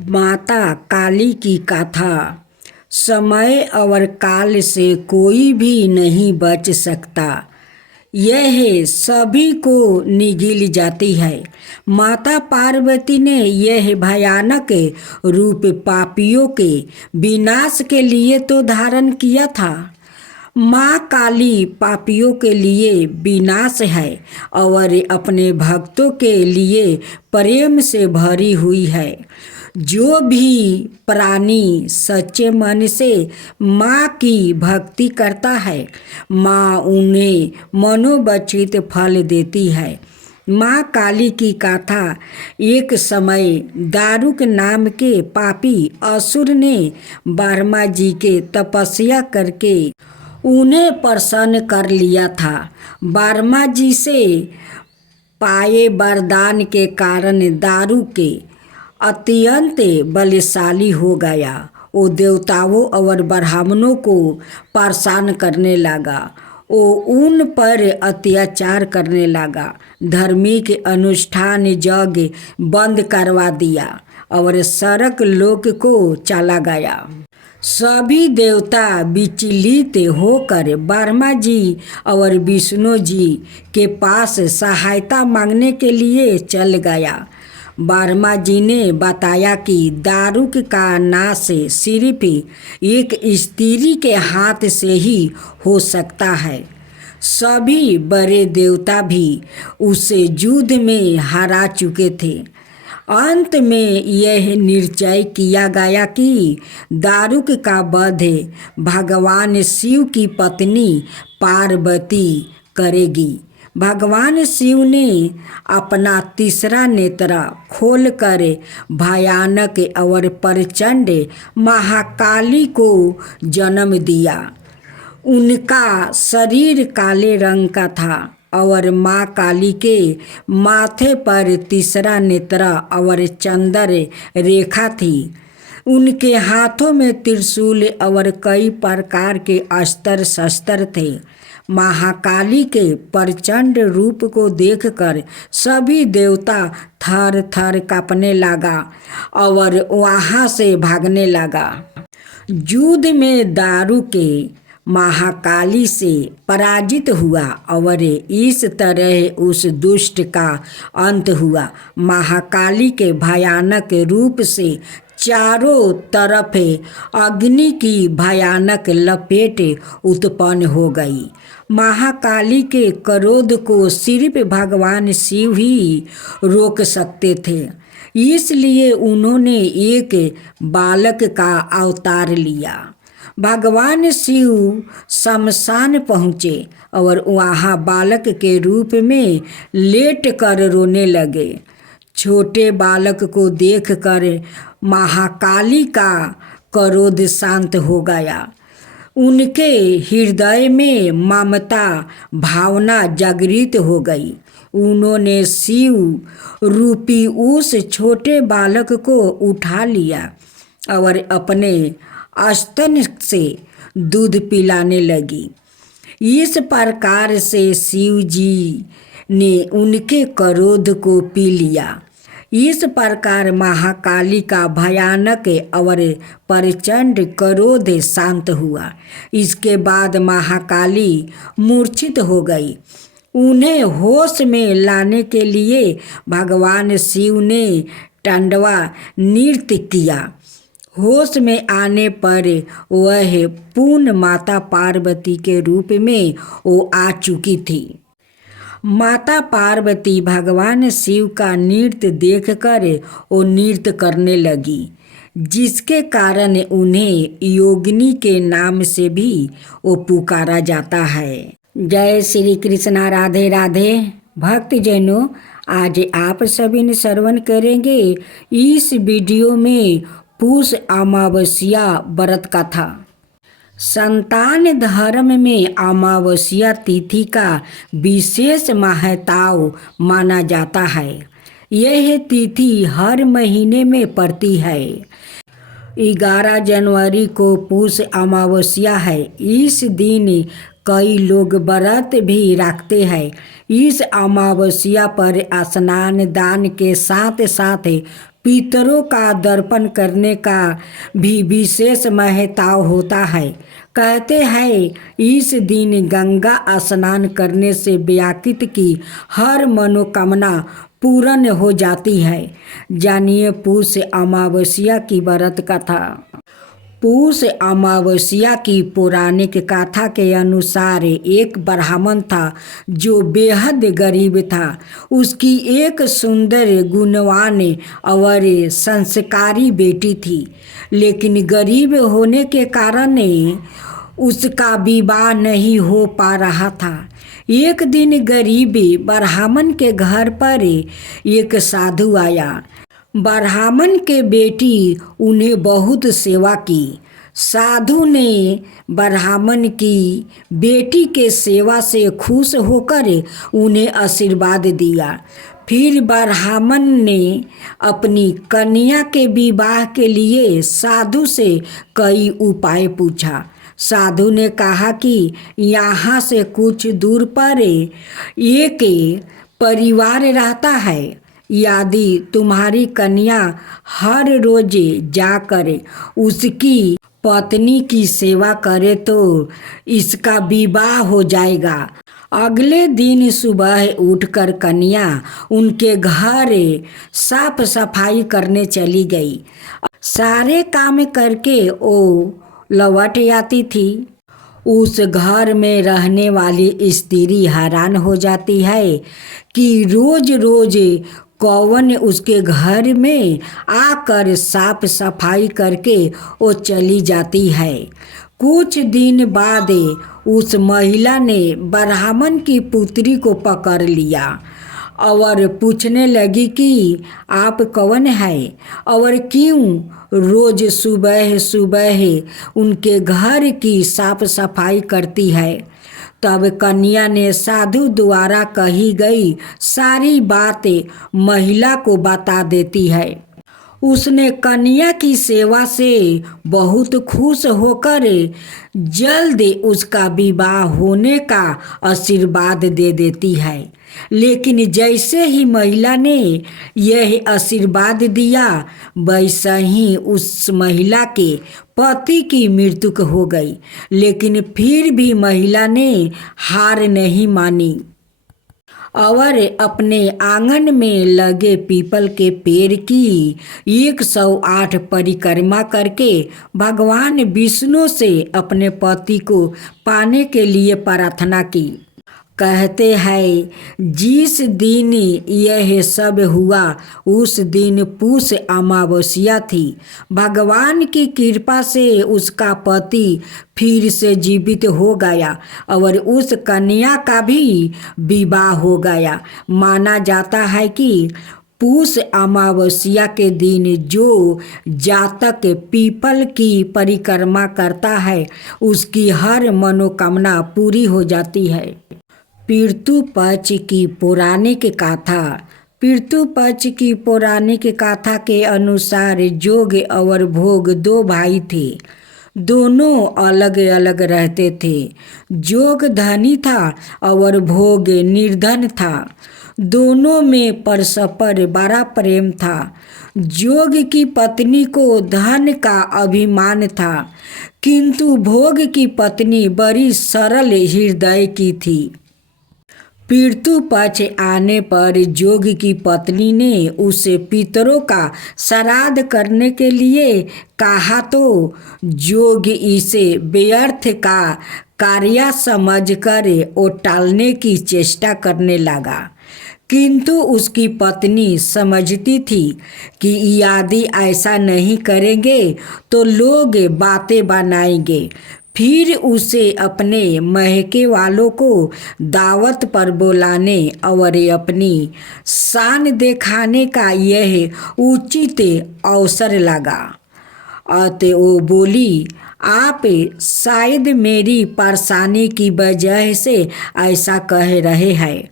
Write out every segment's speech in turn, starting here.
माता काली की गाथा। समय और काल से कोई भी नहीं बच सकता। यह सभी को निगल जाती है। माता पार्वती ने यह भयानक रूप पापियों के विनाश के लिए तो धारण किया था। माँ काली पापियों के लिए विनाश है और अपने भक्तों के लिए प्रेम से भरी हुई है। जो भी प्राणी सच्चे मन से माँ की भक्ति करता है, माँ उन्हें मनोवांछित फल देती है। माँ काली की गाथा। एक समय दारुक नाम के पापी असुर ने ब्रह्मा जी के तपस्या करके उन्हें प्रसन्न कर लिया था। ब्रह्मा जी से पाए वरदान के कारण दारू के अत्यंत बलशाली हो गया। वो देवताओं और ब्राह्मणों को परेशान करने लगा। वो उन पर अत्याचार करने लगा। धार्मिक अनुष्ठान यज्ञ बंद करवा दिया और सरक लोक को चला गया। सभी देवता विचलित होकर ब्रह्मा जी और विष्णु जी के पास सहायता मांगने के लिए चल गया। ब्रह्मा जी ने बताया कि दारुक का नाश सिर्फ एक स्त्री के हाथ से ही हो सकता है। सभी बड़े देवता भी उसे युद्ध में हरा चुके थे। अंत में यह निश्चय किया गया कि दारुक का वध भगवान शिव की पत्नी पार्वती करेगी। भगवान शिव ने अपना तीसरा नेत्र खोलकर भयानक और प्रचंड महाकाली को जन्म दिया। उनका शरीर काले रंग का था और माँ काली के माथे पर तीसरा नेत्र और चंद्र रेखा थी। उनके हाथों में त्रिशूल और कई प्रकार के अस्त्र शस्त्र थे। महाकाली के प्रचंड रूप को देखकर सभी देवता थर थर कांपने लगा और वहां से भागने लगा। युद्ध में दारू के महाकाली से पराजित हुआ और इस तरह उस दुष्ट का अंत हुआ। महाकाली के भयानक रूप से चारों तरफ अग्नि की भयानक लपेट उत्पन्न हो गई। महाकाली के क्रोध को सिर्फ भगवान शिव ही रोक सकते थे। इसलिए उन्होंने एक बालक का अवतार लिया। भगवान शिव शमशान पहुँचे और वहाँ बालक के रूप में लेट कर रोने लगे। छोटे बालक को देखकर महाकाली का क्रोध शांत हो गया। उनके हृदय में ममता भावना जागृत हो गई। उन्होंने शिव रूपी उस छोटे बालक को उठा लिया और अपने स्तन से दूध पिलाने लगी। इस प्रकार से शिव जी ने उनके क्रोध को पी लिया। इस प्रकार महाकाली का भयानक और प्रचंड क्रोध शांत हुआ। इसके बाद महाकाली मूर्छित हो गई। उन्हें होश में लाने के लिए भगवान शिव ने तांडवा नृत्य किया। होश में आने पर वह पूर्ण माता पार्वती के रूप में वो आ चुकी थी। माता पार्वती भगवान शिव का नृत्य देखकर वो नृत्य करने लगी, जिसके कारण उन्हें योगिनी के नाम से भी वो पुकारा जाता है। जय श्री कृष्णा। राधे राधे। भक्तजनों, आज आप सभी ने श्रवण करेंगे इस वीडियो में पूष अमावस्या व्रत कथा। संतान धर्म में अमावस्या तिथि का विशेष महत्व माना जाता है। यह तिथि हर महीने में पड़ती है। 11 जनवरी को पूष अमावस्या है। इस दिन कई लोग व्रत भी रखते हैं। इस अमावस्या पर स्नान दान के साथ साथ पितरों का दर्पण करने का भी विशेष महत्व होता है। कहते हैं इस दिन गंगा स्नान करने से व्याकृत की हर मनोकामना पूर्ण हो जाती है। जानिए पूष अमावस्या की व्रत कथा। पूष अमावस्या की पौराणिक कथा के अनुसार एक ब्राह्मण था जो बेहद गरीब था। उसकी एक सुंदर गुणवान और संस्कारी बेटी थी, लेकिन गरीब होने के कारण उसका विवाह नहीं हो पा रहा था। एक दिन गरीबी ब्राह्मण के घर पर एक साधु आया। ब्राह्मण के बेटी उन्हें बहुत सेवा की। साधु ने ब्राह्मण की बेटी के सेवा से खुश होकर उन्हें आशीर्वाद दिया। फिर ब्राह्मण ने अपनी कन्या के विवाह के लिए साधु से कई उपाय पूछा। साधु ने कहा कि यहाँ से कुछ दूर पर एक परिवार रहता है। यदि तुम्हारी कन्या हर रोज जाकर उसकी पत्नी की सेवा करे तो इसका विवाह हो जाएगा। अगले दिन सुबह उठकर कन्या उनके घर साफ सफाई करने चली गई। सारे काम करके वो लौट आती थी। उस घर में रहने वाली स्त्री हैरान हो जाती है कि रोज रोज कौन उसके घर में आकर साफ सफाई करके वो चली जाती है। कुछ दिन बाद उस महिला ने ब्राह्मण की पुत्री को पकड़ लिया और पूछने लगी कि आप कौन है और क्यों रोज सुबह सुबह उनके घर की साफ सफाई करती है। तब कन्या ने साधु द्वारा कही गई सारी बातें महिला को बता देती है। उसने कन्या की सेवा से बहुत खुश होकर जल्द उसका विवाह होने का आशीर्वाद दे देती है। लेकिन जैसे ही महिला ने यह आशीर्वाद दिया, वैसा ही उस महिला के पति की मृत्यु हो गई। लेकिन फिर भी महिला ने हार नहीं मानी और अपने आंगन में लगे पीपल के पेड़ की 108 परिक्रमा करके भगवान विष्णु से अपने पति को पाने के लिए प्रार्थना की। कहते हैं जिस दिन यह सब हुआ उस दिन पूष अमावस्या थी। भगवान की कृपा से उसका पति फिर से जीवित हो गया और उस कन्या का भी विवाह हो गया। माना जाता है कि पूष अमावस्या के दिन जो जातक पीपल की परिक्रमा करता है उसकी हर मनोकामना पूरी हो जाती है। पितृ पक्ष की पौराणिक गाथा। पितृ पक्ष की पौराणिक गाथा के अनुसार जोग और भोग दो भाई थे। दोनों अलग अलग रहते थे। जोग धनी था और भोग निर्धन था। दोनों में परस्पर बड़ा प्रेम था। जोग की पत्नी को धन का अभिमान था, किंतु भोग की पत्नी बड़ी सरल हृदय की थी। पितृ पक्ष आने पर जोग की पत्नी ने उसे पितरों का श्राद्ध करने के लिए कहा तो जोग इसे व्यर्थ का कार्य समझकर वो टालने की चेष्टा करने लगा। किंतु उसकी पत्नी समझती थी कि यदि ऐसा नहीं करेंगे तो लोग बातें बनाएंगे। फिर उसे अपने महके वालों को दावत पर बुलाने और अपनी शान दिखाने का यह उचित अवसर लगा। अतः वो बोली, आप शायद मेरी परेशानी की वजह से ऐसा कह रहे हैं,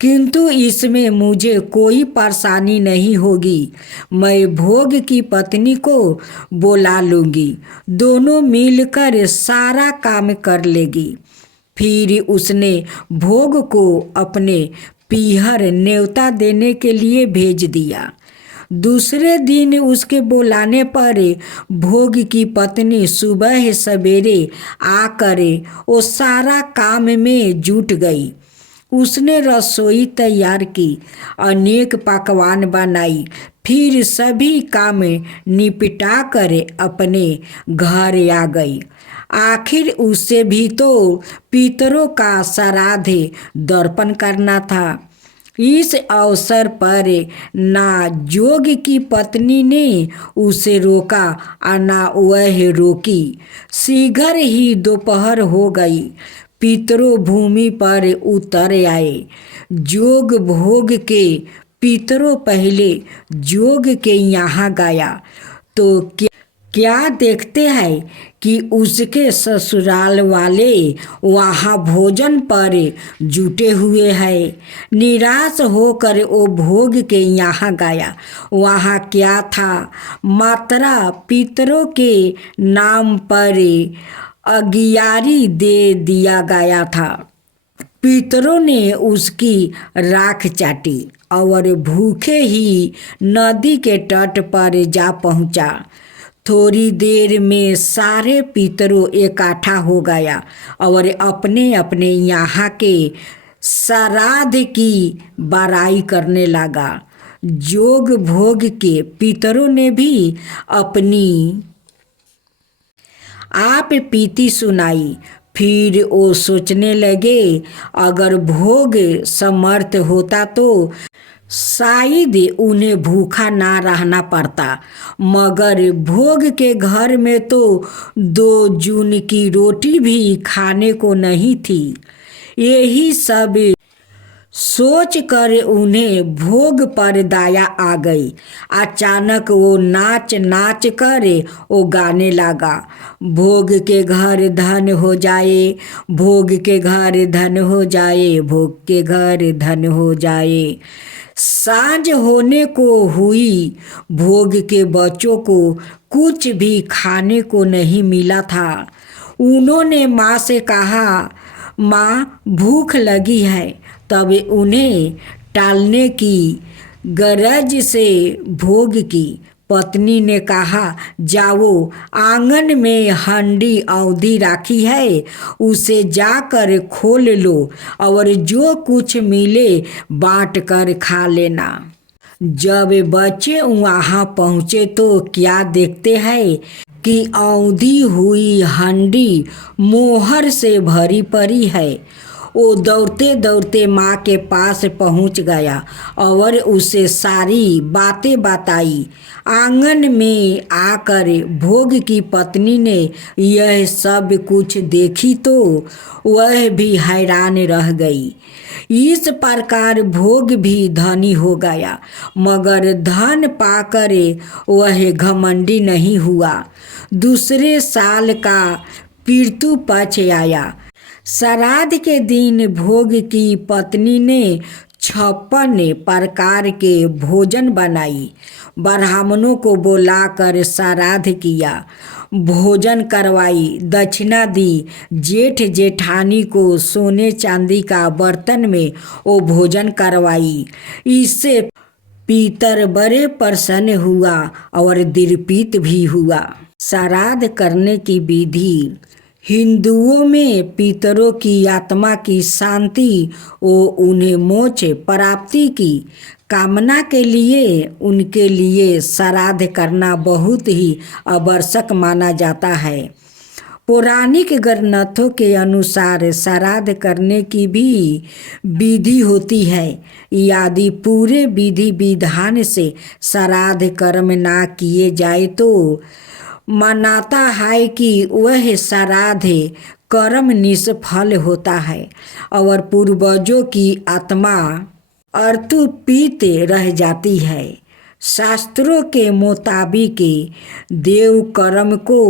किंतु इसमें मुझे कोई परेशानी नहीं होगी। मैं भोग की पत्नी को बुला लूँगी, दोनों मिलकर सारा काम कर लेगी। फिर उसने भोग को अपने पीहर न्योता देने के लिए भेज दिया। दूसरे दिन उसके बुलाने पर भोग की पत्नी सुबह सवेरे आकर वो सारा काम में जुट गई। उसने रसोई तैयार की, अनेक पकवान बनाई, फिर सभी काम निपटा कर अपने घर आ गई। आखिर उसे भी तो पितरों का श्राद्ध दर्पण करना था। इस अवसर पर ना जोग की पत्नी ने उसे रोका और ना वह रोकी। शीघ्र ही दोपहर हो गई। पितरों भूमि पर उतर आए। जोग भोग के पितरों पहले जोग के यहाँ गया तो क्या देखते हैं कि उसके ससुराल वाले वहाँ भोजन पर जुटे हुए हैं। निराश होकर वो भोग के यहाँ गया। वहाँ क्या था, मात्रा पितरों के नाम पर अगियारी दे दिया गया था। पितरों ने उसकी राख चाटी और भूखे ही नदी के तट पर जा पहुँचा। थोड़ी देर में सारे पितरों इकट्ठा हो गया और अपने अपने यहाँ के श्राद्ध की बड़ाई करने लगा। जोग भोग के पितरों ने भी अपनी आप पीती सुनाई। फिर वो सोचने लगे, अगर भोग समर्थ होता तो शायद उन्हें भूखा ना रहना पड़ता, मगर भोग के घर में तो 2 जून की रोटी भी खाने को नहीं थी। यही सब सोच कर उन्हें भोग पर दया आ गई। अचानक वो नाच नाच कर वो गाने लगा, भोग के घर धन हो जाए, भोग के घर धन हो जाए, भोग के घर धन हो जाए। सांझ होने को हुई। भोग के बच्चों को कुछ भी खाने को नहीं मिला था। उन्होंने माँ से कहा, माँ भूख लगी है। तब उन्हें टालने की गरज से भोग की पत्नी ने कहा, जाओ, आंगन में हंडी औंधी रखी है, उसे जाकर खोल लो और जो कुछ मिले बांट कर खा लेना। जब बच्चे वहाँ पहुँचे तो क्या देखते हैं कि औंधी हुई हंडी मोहर से भरी पड़ी है। वो दौड़ते दौड़ते माँ के पास पहुँच गया और उसे सारी बातें बताई। आंगन में आकर भोग की पत्नी ने यह सब कुछ देखी तो वह भी हैरान रह गई। इस प्रकार भोग भी धनी हो गया, मगर धन पाकर वह घमंडी नहीं हुआ। दूसरे साल का पितृ पक्ष आया। श्राद्ध के दिन भोग की पत्नी ने 56 प्रकार के भोजन बनाई। ब्राह्मणों को बुलाकर श्राद्ध किया, भोजन करवाई, दक्षिणा दी। जेठ जेठानी को सोने चांदी का बर्तन में वो भोजन करवाई। इससे पितर बड़े प्रसन्न हुआ और दिलप्रीत भी हुआ। श्राद्ध करने की विधि। हिंदुओं में पितरों की आत्मा की शांति और उन्हें मोक्ष प्राप्ति की कामना के लिए उनके लिए श्राद्ध करना बहुत ही आवश्यक माना जाता है। पौराणिक ग्रंथों के अनुसार श्राद्ध करने की भी विधि होती है। यदि पूरे विधि विधान से श्राद्ध कर्म ना किए जाए तो मानता है कि वह श्राद्ध कर्म निष्फल होता है और पूर्वजों की आत्मा अर्तुपीत रह जाती है। शास्त्रों के मुताबिक देव कर्म को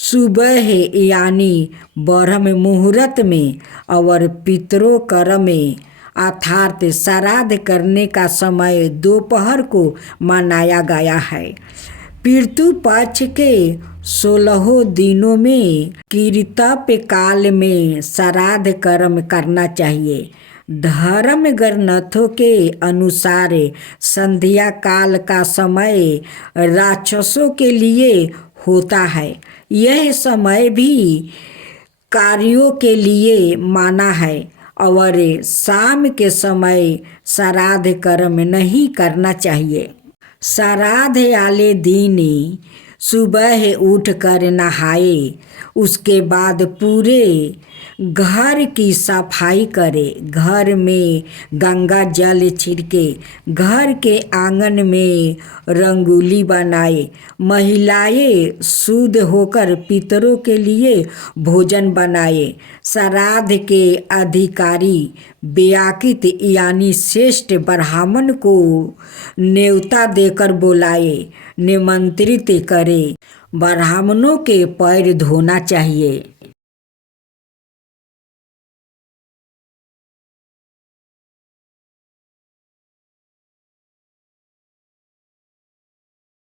सुबह यानी ब्रह्म मुहूर्त में और पितरों कर्म में अर्थात श्राद्ध करने का समय दोपहर को मनाया गया है। पितृ पक्ष के 16 दिनों में कृतप काल में श्राद्ध कर्म करना चाहिए। धर्म ग्रंथों के अनुसार संध्या काल का समय राक्षसों के लिए होता है। यह समय भी कार्यों के लिए माना है और शाम के समय श्राद्ध कर्म नहीं करना चाहिए। श्राद्ध वाले दिन सुबह उठकर नहाए, उसके बाद पूरे घर की सफाई करे, घर में गंगा जल छिड़के, घर के आंगन में रंगोली बनाए। महिलाएं शुद्ध होकर पितरों के लिए भोजन बनाए। श्राद्ध के अधिकारी व्याकित यानी श्रेष्ठ ब्राह्मण को न्योता देकर बुलाए, निमंत्रित करे। ब्राह्मणों के पैर धोना चाहिए।